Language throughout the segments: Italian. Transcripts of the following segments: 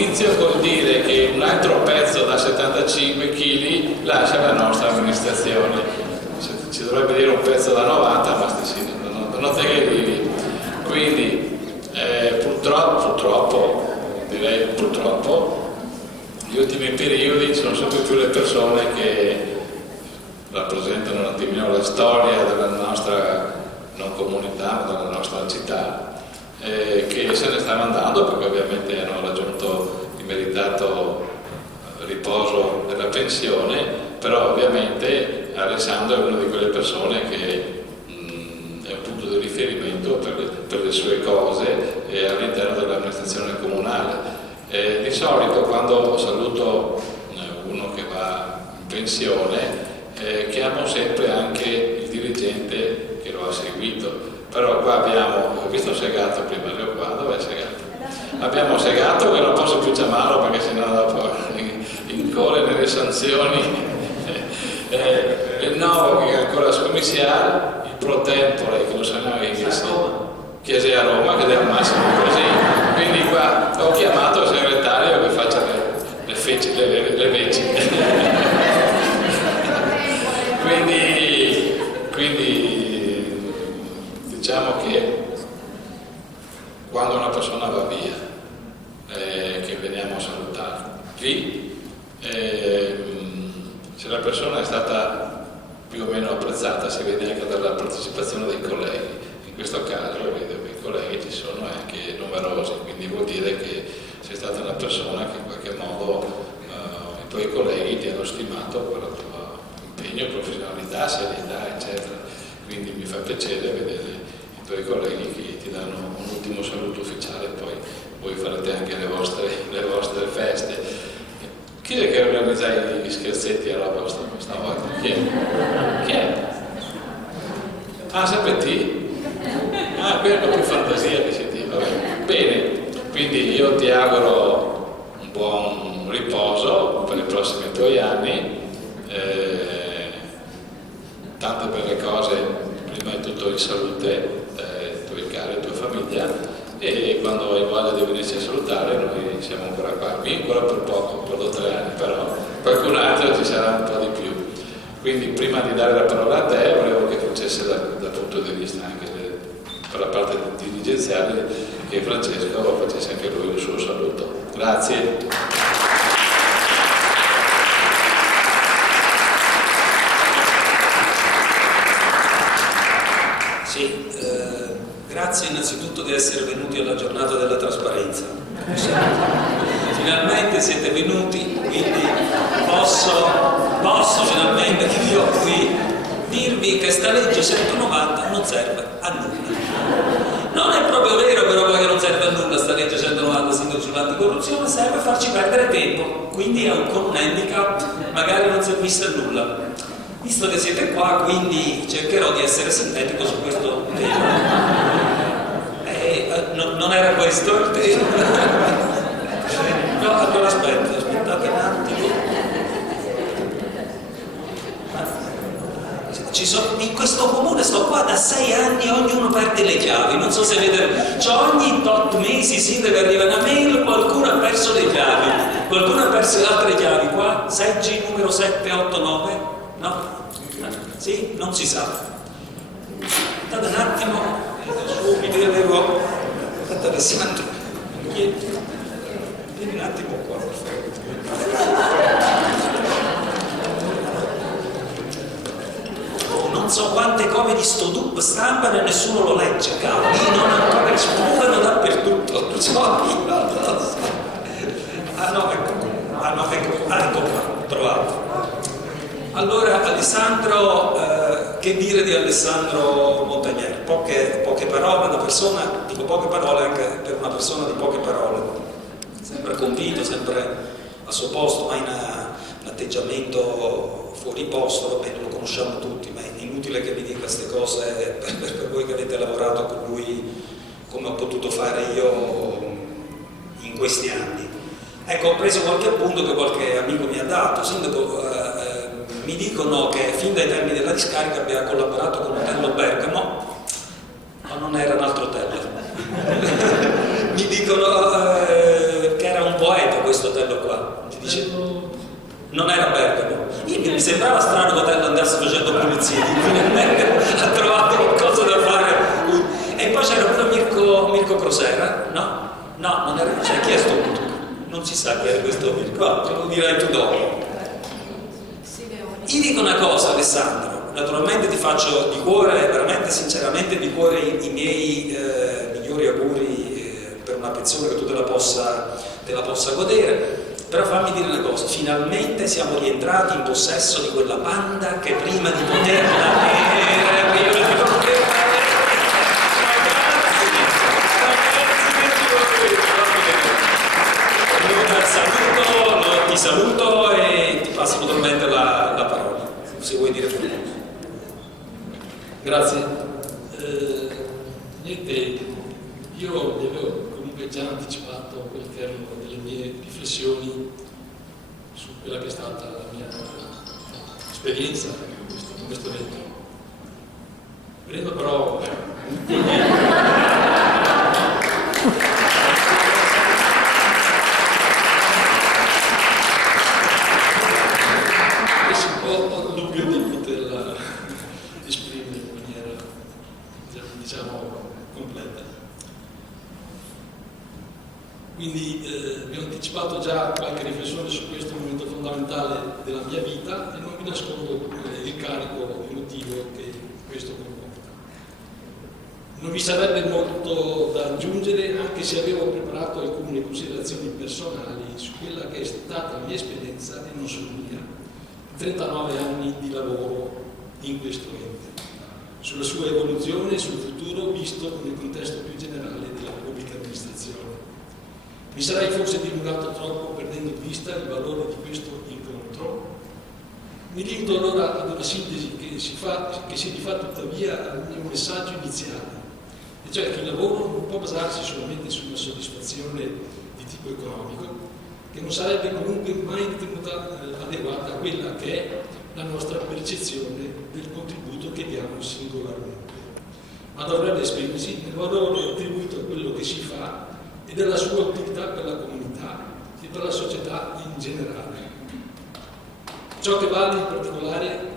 Inizio col dire che un altro pezzo da 75 kg lascia la nostra amministrazione. Ci dovrebbe dire un pezzo da 90, ma non te che arrivi. Quindi purtroppo, negli ultimi periodi sono sempre più le persone che rappresentano un attimino la storia della nostra non comunità, ma della nostra città, che se ne stanno andando perché ovviamente hanno raggiunto il meritato riposo della pensione, però ovviamente Alessandro è una di quelle persone che è un punto di riferimento per le sue cose all'interno dell'amministrazione comunale. Di solito quando saluto uno che va in pensione chiamo sempre anche il dirigente che lo ha seguito. Però qua abbiamo, ho visto Segato prima, ero qua, dov'è Segato? Abbiamo Segato che non posso più chiamarlo perché sennò dopo incorre nelle sanzioni. Il Novo che è ancora scomissiale, il Pro Tempore che non sa mai che chiese a Roma, che è al massimo così. Quindi qua ho chiamato il segretario che faccia le veci. Quindi diciamo che quando una persona va via, che veniamo a salutarli, se la persona è stata più o meno apprezzata si vede anche dalla partecipazione dei colleghi. In questo caso vedo che i colleghi ci sono anche numerosi, quindi vuol dire che sei stata una persona che in qualche modo i tuoi colleghi ti hanno stimato per il tuo impegno, professionalità, serietà, eccetera. Quindi mi fa piacere vedere i tuoi colleghi che ti danno un ultimo saluto ufficiale, poi voi farete anche le vostre feste. Chi è che organizza gli scherzetti alla vostra questa volta? Chi è? Ah, Sapetti? Ah, qui hanno più fantasia di sentire. Bene, quindi io ti auguro un buon riposo per i prossimi tuoi anni. Tante belle cose, prima di tutto in salute, tuoi cari e tua famiglia, e quando hai voglia di venirci a salutare noi siamo ancora qua, qui ancora per poco, per 2 o 3 anni, però qualcun altro ci sarà un po' di più. Quindi prima di dare la parola a te volevo che facesse dal punto di vista anche per la parte dirigenziale che Francesco facesse anche lui un suo saluto. Grazie. Grazie innanzitutto di essere venuti alla giornata della trasparenza. Finalmente siete venuti, quindi posso finalmente io qui dirvi che sta legge 190 non serve a nulla. Non è proprio vero però che non serve a nulla sta legge 190 sull'anticorruzione, serve a farci perdere tempo, quindi con un handicap magari non servisse a nulla. Visto che siete qua, quindi cercherò di essere sintetico su questo tema. Non era questo il tema? No, allora aspettate un attimo. In questo comune sto qua da 6 anni, ognuno perde le chiavi, non so se vedete, ogni tot mesi si deve arrivare una mail, qualcuno ha perso le chiavi, qualcuno ha perso le altre chiavi, qua, seggi numero 789, no? Sì? Non si sa. Aspettate un attimo, subito io devo... Aspetta Alessandro, vieni un attimo qua, perfetto. Non so quante copie di sto DUP stampano e nessuno lo legge, cavolo, non ancora sputano dappertutto. Ecco qua, trovato. Allora Alessandro, che dire di Alessandro Montagnier? Poche parole, una persona, dico poche parole anche per una persona di poche parole, sempre convinto, sempre al suo posto, ma in un atteggiamento fuori posto, va bene, lo conosciamo tutti, ma è inutile che vi dica queste cose per voi che avete lavorato con lui come ho potuto fare io in questi anni. Ecco, ho preso qualche appunto che qualche amico mi ha dato. Sindaco, mi dicono che fin dai tempi della discarica abbia collaborato con l'Hotel Bergamo, ma non era un altro hotel. Mi dicono che era un poeta, questo hotel qua? Ti dice, non era Bergamo. Mi sembrava strano che l'hotel andasse facendo pulizia, finalmente ha trovato qualcosa da fare. E poi c'era quello Mirko Crosera, no? No, non era, cioè, chi è sto Mirko? Non si sa chi era questo Mirko, te lo dirai tu dopo. Ti dico una cosa, Alessandro, naturalmente ti faccio di cuore, veramente sinceramente di cuore i miei migliori auguri per una pensione che tu te la possa godere. Però fammi dire una cosa, finalmente siamo rientrati in possesso di quella banda che prima di poterla ti saluto e ti passo naturalmente la parola, se vuoi dire qualcosa. Grazie. Niente, io vi avevo comunque già anticipato quelle che erano delle mie riflessioni su quella che è stata la mia esperienza in questo evento. Prendo però ho il dubbio di poterla esprimere in maniera, diciamo, completa. Quindi vi ho anticipato già qualche riflessione su questo momento fondamentale della mia vita e non vi nascondo il carico emotivo che questo comporta. Non vi sarebbe molto da aggiungere, anche se avevo preparato alcune considerazioni personali su quella che è stata la mia esperienza, e non solo mia, 39 anni di lavoro in questo ente, sulla sua evoluzione e sul futuro visto nel contesto più generale della pubblica amministrazione. Mi sarei forse dilungato troppo perdendo di vista il valore di questo incontro. Mi limito allora ad una sintesi che si rifà tuttavia al mio messaggio iniziale, e cioè che il lavoro non può basarsi solamente su una soddisfazione di tipo economico, che non sarebbe comunque mai ritenuta adeguata a quella che è la nostra percezione del contributo che diamo singolarmente, ma dovrebbe esprimersi nel valore attribuito a quello che si fa e della sua utilità per la comunità e per la società in generale. Ciò vale in particolare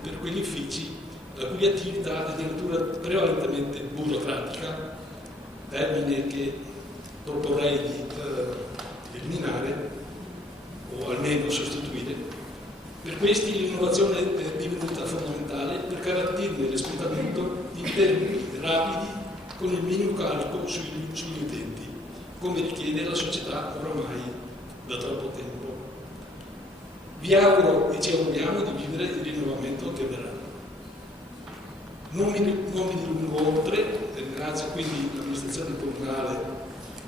per quegli uffici la cui attività è di natura prevalentemente burocratica, termine che proporrei di eliminare o almeno sostituire. Per questi l'innovazione è divenuta fondamentale per garantirne l'espletamento in termini rapidi con il minimo carico sugli utenti, come richiede la società oramai da troppo tempo. Vi auguro e ci auguriamo di vivere il rinnovamento che verrà. Non mi dilungo oltre, ringrazio quindi l'amministrazione comunale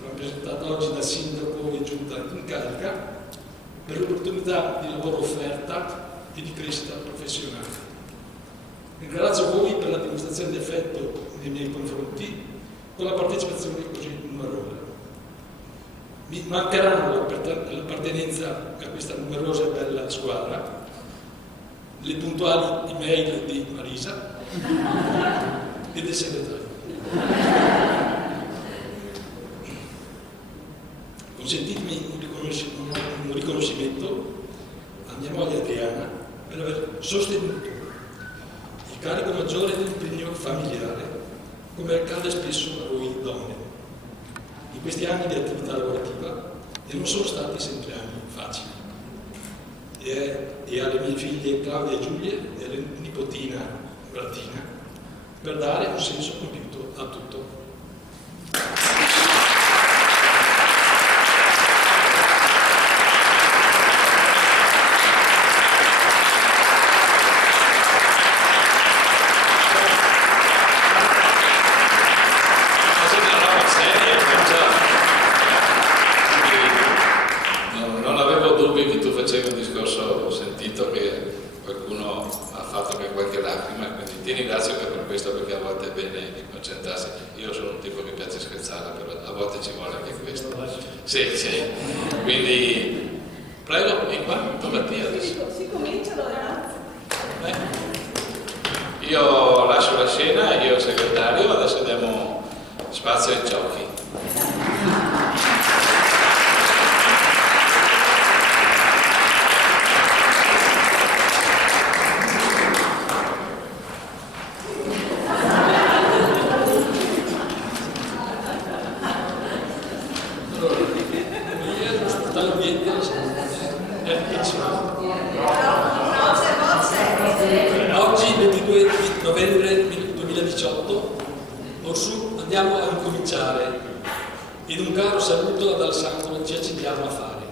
rappresentata oggi da sindaco e giunta in carica per l'opportunità di lavoro offerta e di crescita professionale. Ringrazio voi per la dimostrazione di affetto nei miei confronti con la partecipazione così numerosa. Mi mancheranno l'appartenenza a questa numerosa e bella squadra, le puntuali email di Marisa e del segretario. Consentitemi un riconoscimento a mia moglie Adriana per aver sostenuto il carico maggiore dell'impegno familiare, come accade spesso a voi donne, in questi anni di attività lavorativa, e non sono stati sempre anni facili. E alle mie figlie Claudia e Giulia e alla nipotina Martina, per dare un senso compiuto a tutto. Non avevo dubbi che tu facevi un discorso, ho sentito che qualcuno ha fatto anche qualche lacrima, quindi ti ringrazio per questo, perché a volte è bene concentrarsi. Io sono un tipo che piace scherzare, però a volte ci vuole anche questo. Sì. Quindi prego, vieni qua, tocca a te adesso. Si cominciano, ragazzi. Io lascio la scena, io segretario, adesso diamo spazio ai giochi. Allora, Montagnier è l'ospedale ambiente alla San Oggi, 22 novembre 2018, orsù andiamo a incominciare ed un caro saluto ad Alessandro ci accingiamo a fare.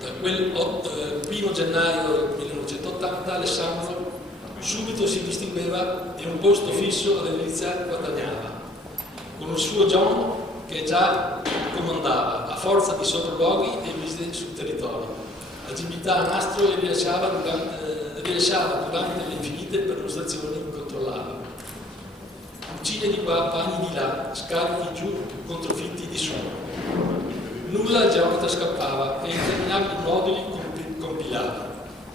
Da quel 1 gennaio 1980 Alessandro subito si distingueva e un posto fisso all'edilizia guadagnava. Con il suo John che già comandava a forza di sopralluoghi e visite sul territorio. Agilità a nastro e rilasciava durante le infinite perlustrazioni che controllava. Cucine di qua, pani di là, scarichi giù, controfitti di su. Nulla il geometra scappava e interminabili moduli compilava.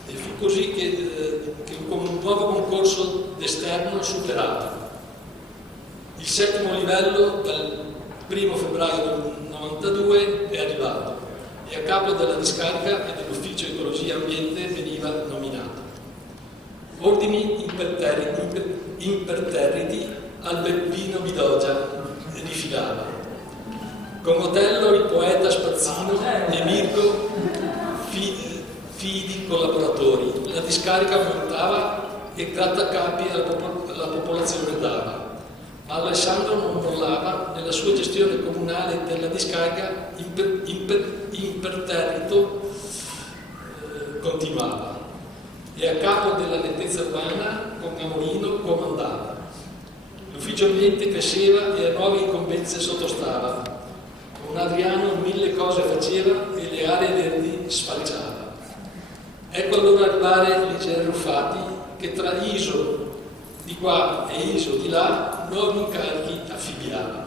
E fu così che con un nuovo concorso d'esterno superato. Il 7° livello dal 1 febbraio del 92 è arrivato e a capo della discarica e dell'ufficio ecologia e ambiente veniva nominato. Ordini imperterriti al Beppino Bidogia rifilava. Con Otello il poeta spazzino e Mirko fidi collaboratori. La discarica aumentava e grattacapi alla popolazione dava. Ma Alessandro non mollava nella sua gestione comunale della discarica imperterrito continuava e a capo della nettezza urbana con Amorino comandava. L'ufficio ambiente cresceva e a nuove incombenze sottostava. Con Adriano 1000 cose faceva e le aree verdi sfalciava. Ecco allora arrivare leggeri Ruffati che tra ISO di qua e ISO di là nuovi incarichi affibbiava.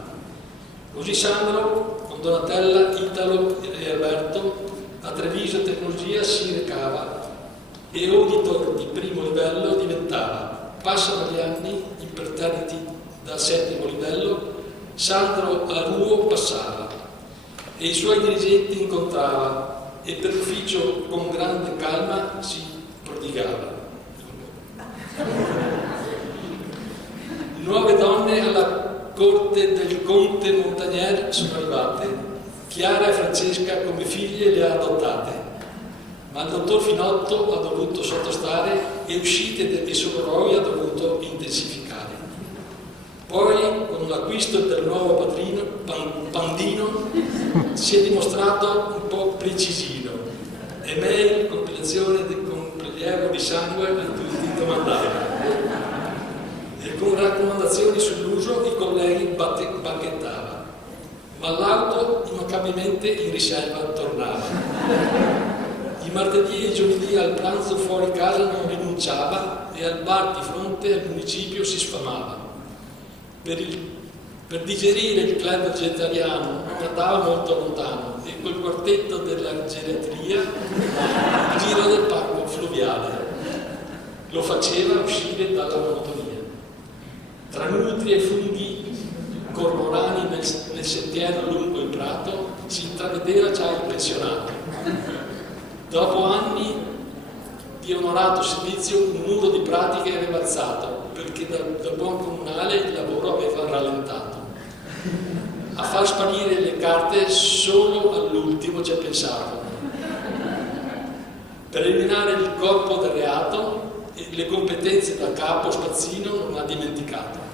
Così Sandro con Donatella, Italo e Alberto a Treviso Tecnologia si recava e auditor di primo livello diventava. Passano gli anni, imperterriti dal 7° livello, Sandro a Ruo passava e i suoi dirigenti incontrava e per l'ufficio con grande calma si prodigava. Nuove donne alla corte del conte Montagnier sono arrivate. Chiara e Francesca come figlie le ha adottate, ma il dottor Finotto ha dovuto sottostare e uscite dei sopralluoghi ha dovuto intensificare. Poi, con l'acquisto del nuovo padrino, Pandino, si è dimostrato un po' precisino. Email, compilazione con prelievo di sangue a tutti i domandati. E con raccomandazioni sull'uso i colleghi bacchettava, ma l'auto immancabilmente in riserva tornava. I martedì e i giovedì al pranzo fuori casa non rinunciava e al bar di fronte al municipio si sfamava. Per digerire il club vegetariano non andava molto lontano e col quartetto della gelatria il giro del parco fluviale lo faceva uscire dalla monotonia. Tra nutri e funghi cormorani nel sentiero lungo il prato si intravedeva già il pensionato. Dopo anni di onorato servizio un muro di pratiche aveva alzato perché dal buon comunale il lavoro aveva rallentato. A far sparire le carte solo all'ultimo ci ha pensato. Per eliminare il corpo del reato e le competenze da capo spazzino non ha dimenticato.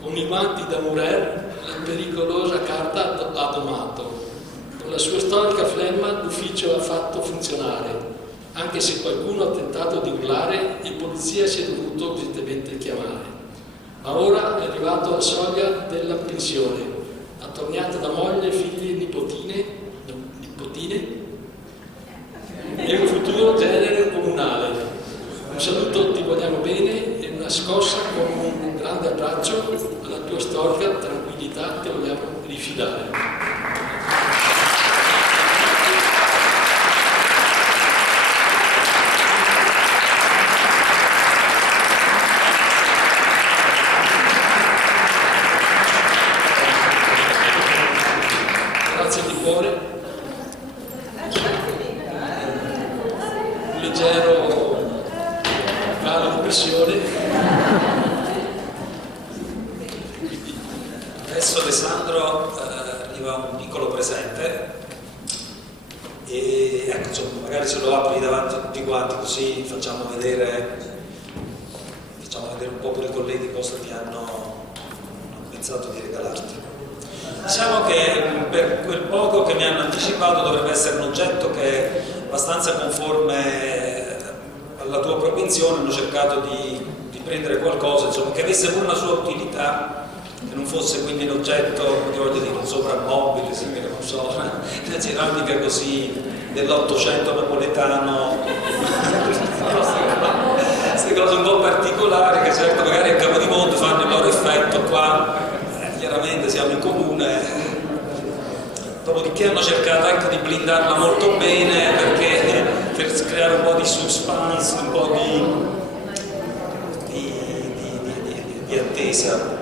Con i guanti da Murer la pericolosa carta ha domato. Con la sua storica flemma l'ufficio ha fatto funzionare. Anche se qualcuno ha tentato di urlare, il polizia si è dovuto urgentemente chiamare. Ma ora è arrivato alla soglia della pensione, attorniato da moglie, figli e nipotine e un futuro genere comunale. Un saluto, ti vogliamo bene, e una scossa con un grande abbraccio alla tua storica tranquillità, ti vogliamo rifilare. Grazie di cuore. Un leggero calo di pressione. Adesso Alessandro arriva un piccolo presente. presente, e ecco, insomma, magari se lo apri davanti a tutti quanti così facciamo vedere un po' pure i colleghi cosa ti hanno pensato di regalarti. Diciamo che per quel poco che mi hanno anticipato dovrebbe essere un oggetto che è abbastanza conforme alla tua propensione. Hanno cercato di prendere qualcosa, insomma, che avesse pure una sua utilità, che non fosse quindi un oggetto, voglio dire, un soprammobile, simile, non so, una ceramica così dell'800 napoletano, queste cose un po' particolari che certo magari a Capodimonte fanno il loro effetto, qua chiaramente siamo in comune. Dopodiché hanno cercato anche di blindarla molto bene perché per creare un po' di suspense, un po' di attesa.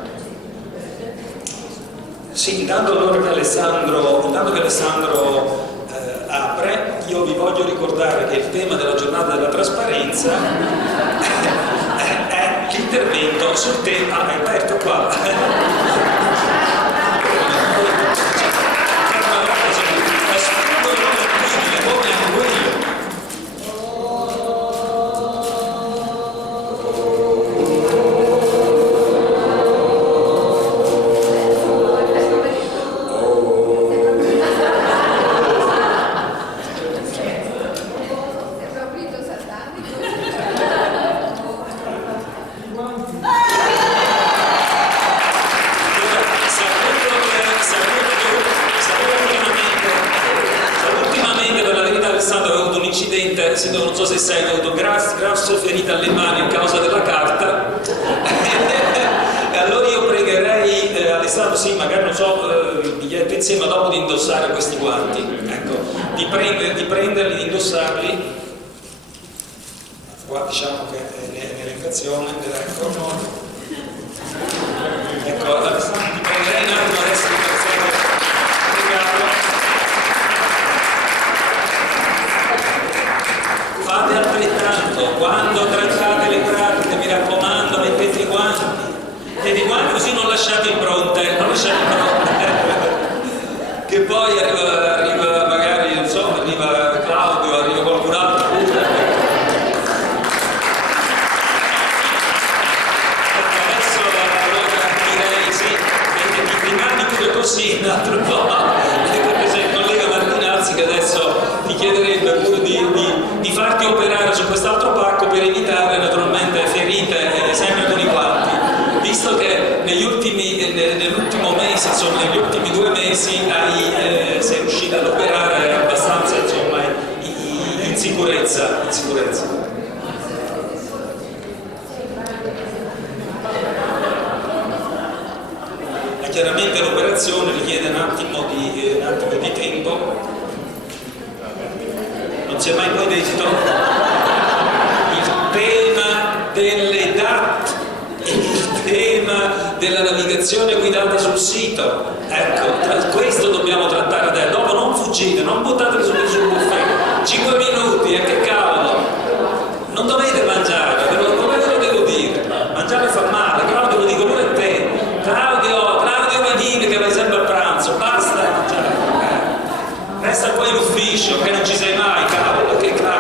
Sì, intanto che Alessandro apre, io vi voglio ricordare che il tema della giornata della trasparenza è l'intervento sul tema, è aperto qua. Non so se sei avuto grosse ferite alle mani a causa della carta. E allora io pregherei Alessandro, sì, magari non so, il biglietto insieme, dopo di indossare questi guanti, ecco, di prenderli, di indossarli. Qua diciamo che è l'elencazione, ecco, Alessandro, ti pregherei un attimo adesso di pensare il regalo. Fate altrettanto, quando trattate le pratiche, mi raccomando, mettete i guanti, così non lasciate impronte, che poi arriva magari, non so, arriva Claudio, arriva qualcun altro pure. Adesso allora direi sì, mettete i mani pure così, un altro po', ecco, c'è il collega Martinazzi che adesso ti chiederebbe pure di farti operare su quest'altro pacco per evitare naturalmente ferite sempre con i guanti, visto che nell'ultimo mese, insomma negli ultimi 2 mesi sei riuscito ad operare abbastanza, insomma, in sicurezza. E chiaramente l'operazione richiede un attimo di tempo. Non si è mai poi detto il tema delle DAT, il tema della navigazione guidata sul sito. Ecco, questo dobbiamo trattare adesso. Dopo non fuggite, non buttateli sul buffet. 5 minuti, che cavolo! Non dovete mangiare, come ve lo devo dire? Mangiare fa male, Claudio, lo dico pure a te. Claudio Madini che vai sempre a pranzo, basta mangiare. Resta qua in ufficio, che non ci sei mai, cavolo, che cavolo.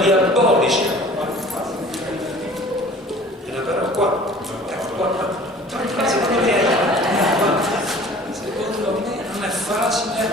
Li abolici. Però qua, secondo me non è facile.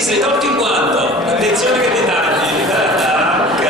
ti sei tolto il guanto, attenzione che ti tagli. Ok.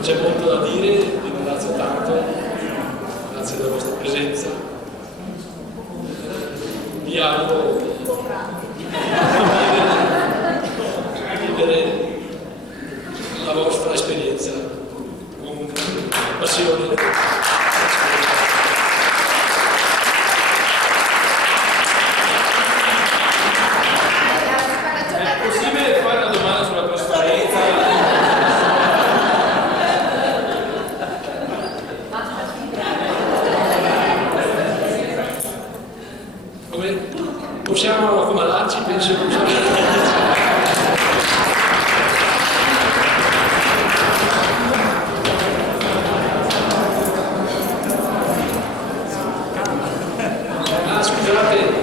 C'è molto da dire, vi ringrazio tanto, grazie della vostra presenza. Vi auguro di vivere la vostra esperienza con passione. È possibile fare una domanda sulla trasparenza? Possiamo accomodarci, penso che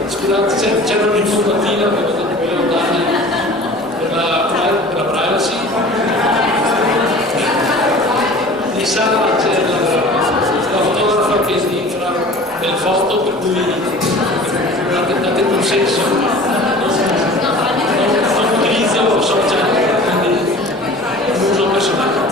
scusate, c'era un'informativa che volevo dare per la privacy. Di sala c'è la fotografa che si infra delle foto, per cui date consenso, non utilizzo social, quindi un uso personale.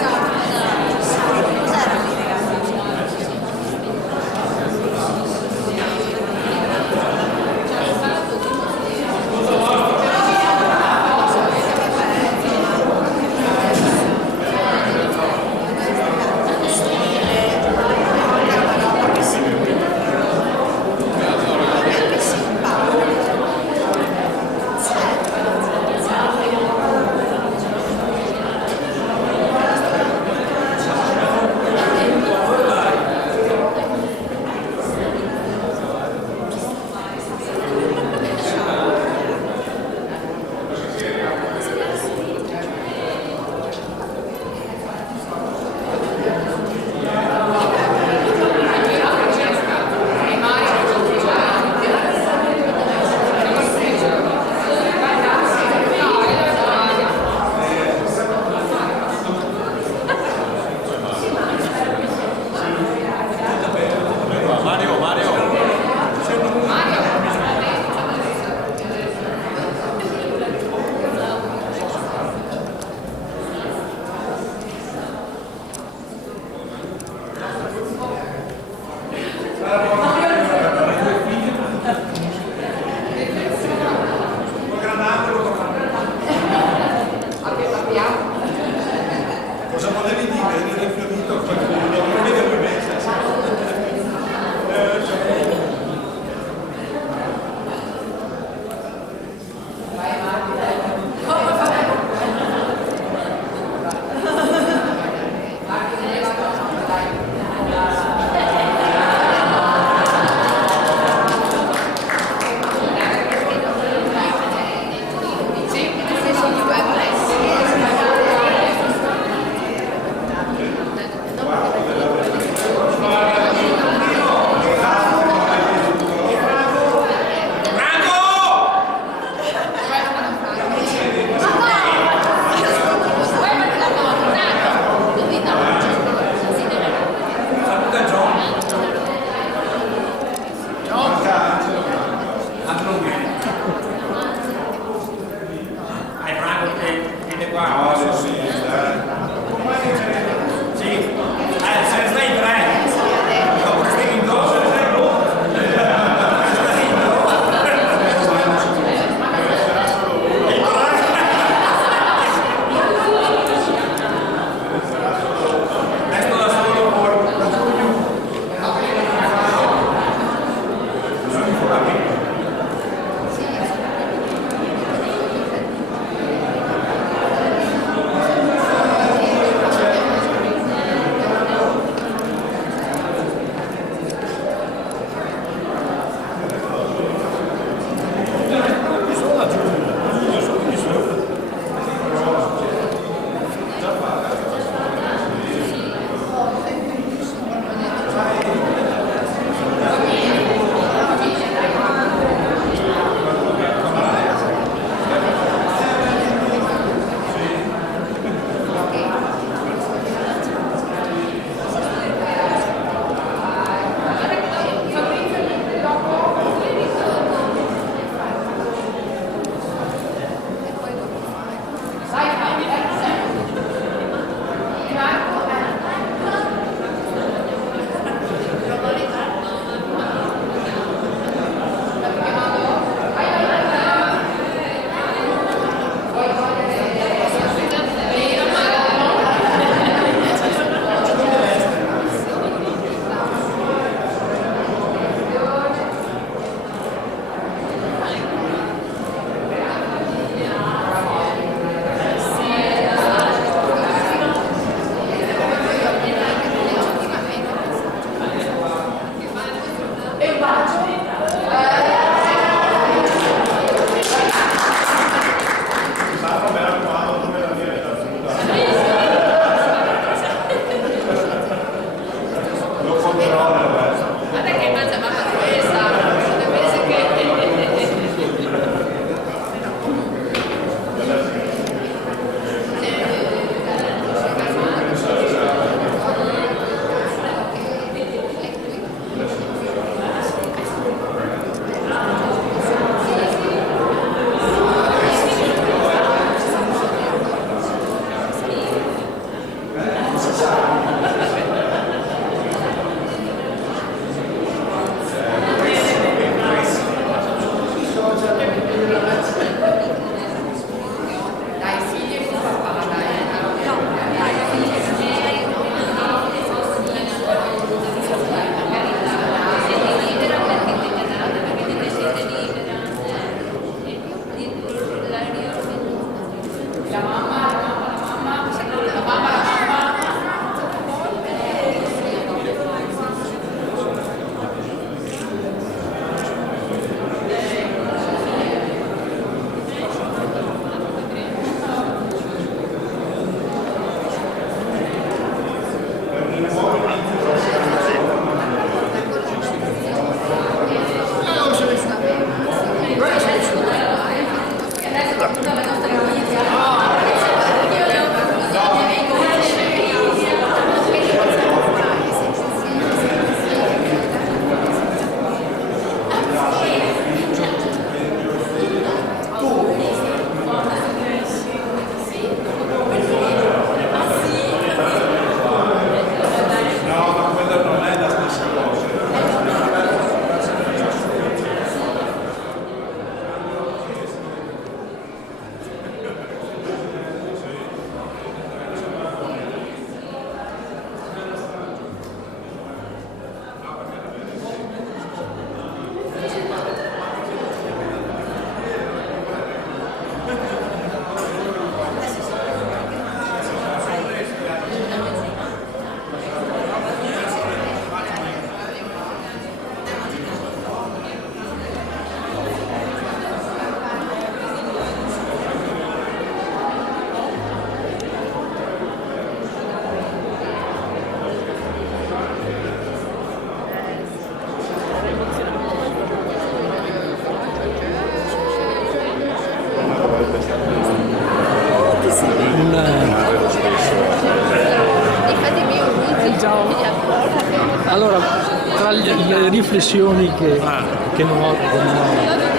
delle riflessioni che non ho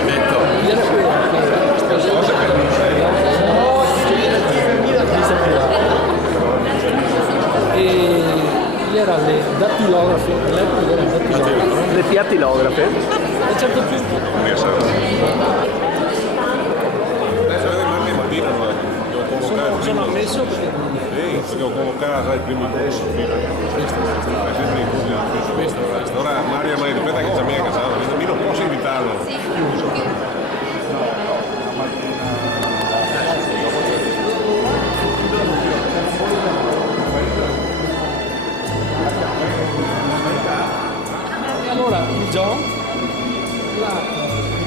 Detto. Era quella e era le dattilografe, all'epoca era dattilografe. Le fiattilografe. A un certo punto sono ammesso perché perché ho convocato il primo corso sempre in questo. Ora Mario mi ha detto che c'è mia casata, io non posso invitarlo. e allora il John l'ha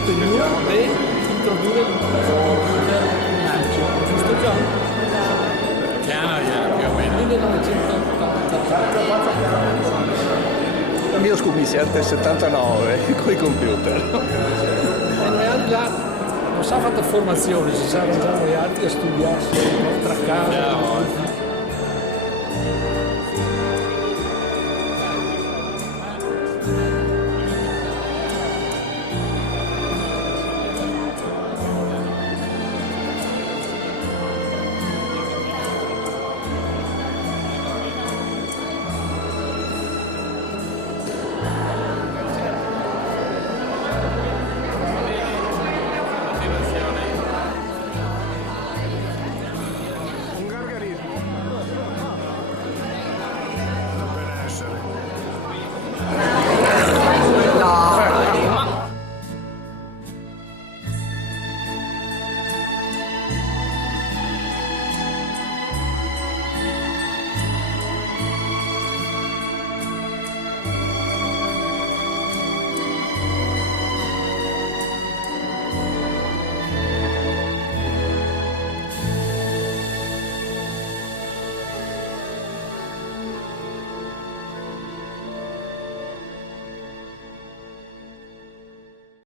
ottenuto di introdurre il personaggio, giusto John? Piano più o meno. 1984. Il mio scommissiante 79 con i computer. E noi altri là non si è fatto formazione, si sa arrangiare gli altri a studiarsi tra casa.